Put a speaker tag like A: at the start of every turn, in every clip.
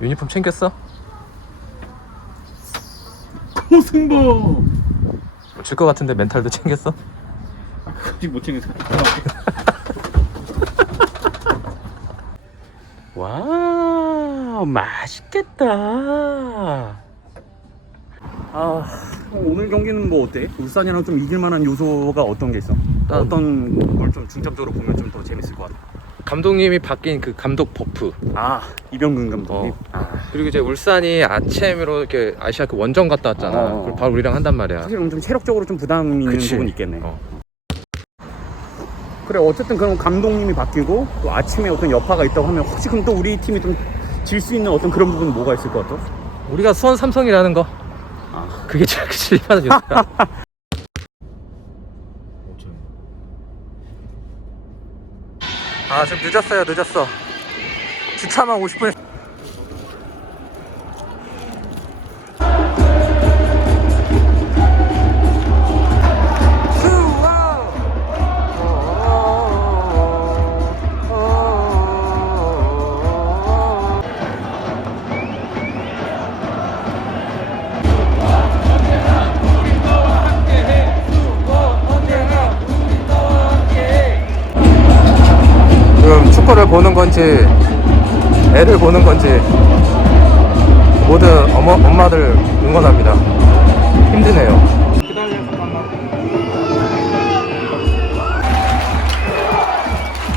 A: 유니폼 챙겼어?
B: 고승보
A: 질것 같은데 멘탈도 챙겼어?
B: 아직 못 챙겼어
A: 와 맛있겠다
B: 아 오늘 경기는 뭐 어때? 울산이랑 좀 이길 만한 요소가 어떤 게 있어?
A: 난-
B: 어떤 걸 좀 중점적으로 보면 좀 더 재밌을 것 같아
A: 감독님이 바뀐 그 감독 버프
B: 아 이병근 감독님
A: 어.
B: 아,
A: 그리고 이제 울산이 아챔으로 이렇게 아시아크 원정 갔다 왔잖아
B: 어.
A: 그걸 바로 우리랑 한단 말이야
B: 사실 좀 체력적으로 좀 부담 있는
A: 그치.
B: 부분이 있겠네
A: 어.
B: 그래 어쨌든 그럼 감독님이 바뀌고 또 아침에 어떤 여파가 있다고 하면 혹시 그럼 또 우리 팀이 좀 질 수 있는 어떤 그런 부분은 뭐가 있을 것 같아?
A: 우리가 수원 삼성이라는 거
B: 아.
A: 그게 제일 실리하는 요소야 아 지금 늦었어요 늦었어. 주차만 50분 건지 애를 보는 건지 모든 어머, 엄마들 응원합니다. 힘드네요.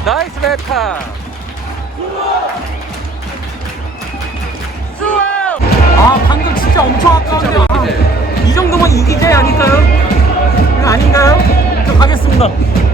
A: 나이스 메카!
B: 아 방금 진짜 엄청 아까운데. 아, 이 정도면 이기지 아닐까요? 아닌가요? 저 가겠습니다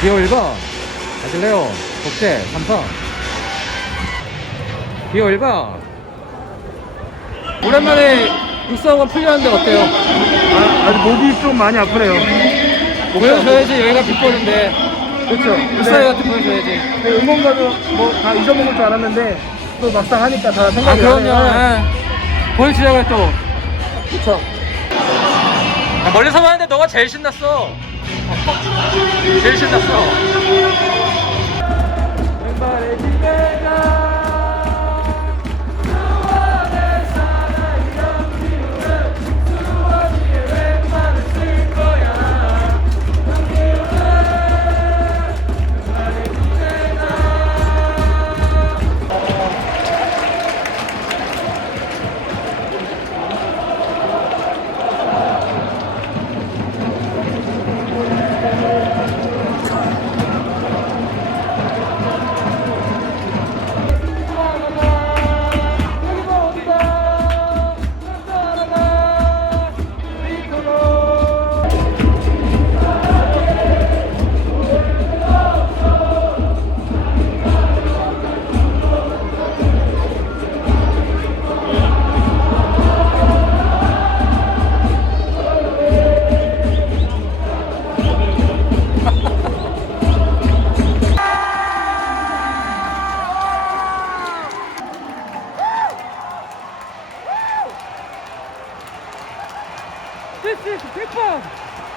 A: 기호 1번. 아실레오 독재 삼성. 기호 1번. 오랜만에 육성은 풀렸는데 어때요?
B: 아, 아직 목이 좀 많이 아프네요.
A: 보여줘야지 여기가 빅볼인데.
B: 그렇죠.
A: 육사이 같은 보여줘야지.
B: 응원가도 뭐 다 잊어먹을 줄 알았는데 또 막상 하니까 다
A: 아
B: 생각이
A: 그럼요.
B: 나네요.
A: 예. 보여주려고 또.
B: 그렇죠
A: 아, 멀리서 봤는데 너가 제일 신났어. 제일 신났어 빅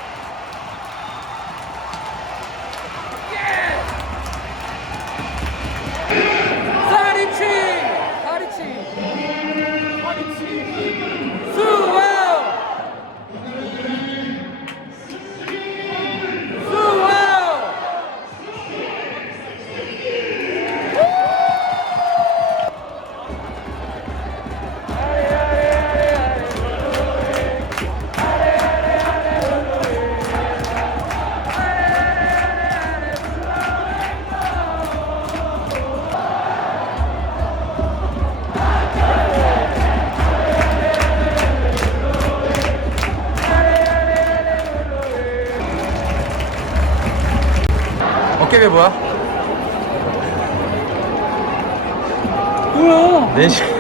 A: 어깨비 뭐야?
B: 뭐야
A: 내 시...